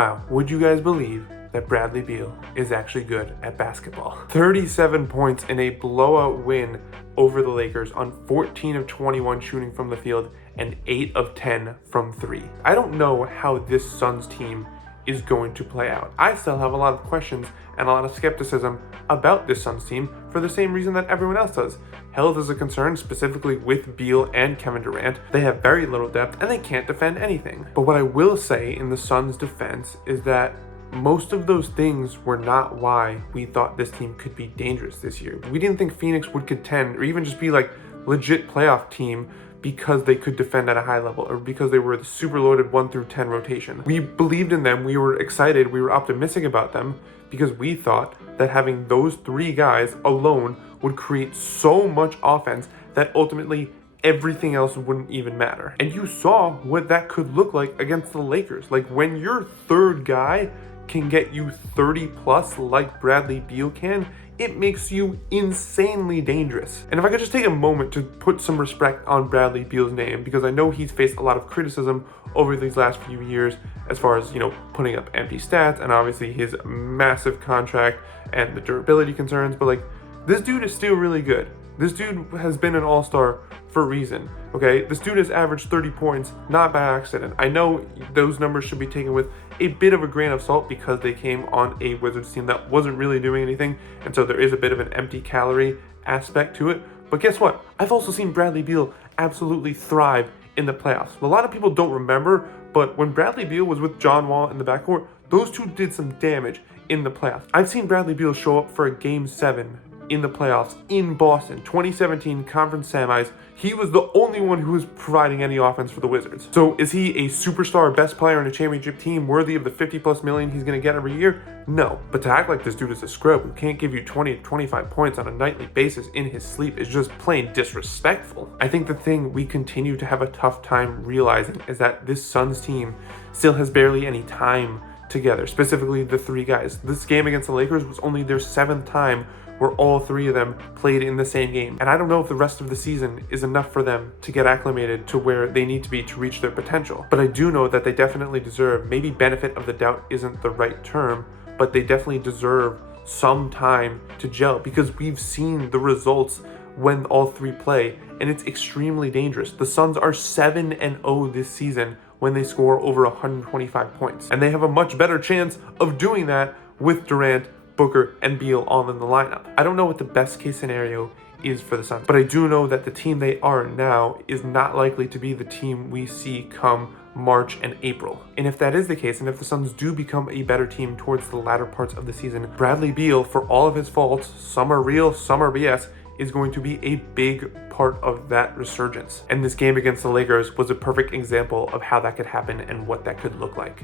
Wow, would you guys believe that Bradley Beal is actually good at basketball? 37 points in a blowout win over the Lakers on 14 of 21 shooting from the field and 8 of 10 from 3. I don't know how this Suns team is going to play out. I still have a lot of questions and a lot of skepticism about this Suns team for the same reason that everyone else does. Health is a concern, specifically with Beal and Kevin Durant. They have very little depth and they can't defend anything. But what I will say in the Suns' defense is that most of those things were not why we thought this team could be dangerous this year. We didn't think Phoenix would contend or even just be like legit playoff team because they could defend at a high level or because they were the super loaded 1 through 10 rotation. We believed in them, we were excited, we were optimistic about them because we thought that having those 3 guys alone would create so much offense that ultimately everything else wouldn't even matter. And you saw what that could look like against the Lakers. Like when your third guy can get you 30 plus like Bradley Beal can, it makes you insanely dangerous. And if I could just take a moment to put some respect on Bradley Beal's name, because I know he's faced a lot of criticism over these last few years as far as, putting up empty stats and obviously his massive contract and the durability concerns, but like this dude is still really good. This dude has been an all-star for a reason, okay? This dude has averaged 30 points, not by accident. I know those numbers should be taken with a bit of a grain of salt because they came on a Wizards team that wasn't really doing anything, and so there is a bit of an empty calorie aspect to it. But guess what? I've also seen Bradley Beal absolutely thrive in the playoffs. A lot of people don't remember, but when Bradley Beal was with John Wall in the backcourt, those two did some damage in the playoffs. I've seen Bradley Beal show up for a Game 7 in the playoffs in Boston, 2017 conference semis. He was the only one who was providing any offense for the Wizards. So is he a superstar best player in a championship team worthy of the 50 plus million he's gonna get every year? No. But to act like this dude is a scrub who can't give you 20 to 25 points on a nightly basis in his sleep is just plain disrespectful. I think the thing we continue to have a tough time realizing is that this Suns team still has barely any time together, specifically the 3 guys. This game against the Lakers was only their 7th time where all 3 of them played in the same game. And I don't know if the rest of the season is enough for them to get acclimated to where they need to be to reach their potential. But I do know that they definitely deserve, maybe benefit of the doubt isn't the right term, but they definitely deserve some time to gel because we've seen the results when all 3 play, and it's extremely dangerous. The Suns are 7-0 this season when they score over 125 points. And they have a much better chance of doing that with Durant, Booker, and Beal all in the lineup. I don't know what the best case scenario is for the Suns, but I do know that the team they are now is not likely to be the team we see come March and April. And if that is the case, and if the Suns do become a better team towards the latter parts of the season, Bradley Beal, for all of his faults, some are real, some are BS, is going to be a big part of that resurgence. And this game against the Lakers was a perfect example of how that could happen and what that could look like.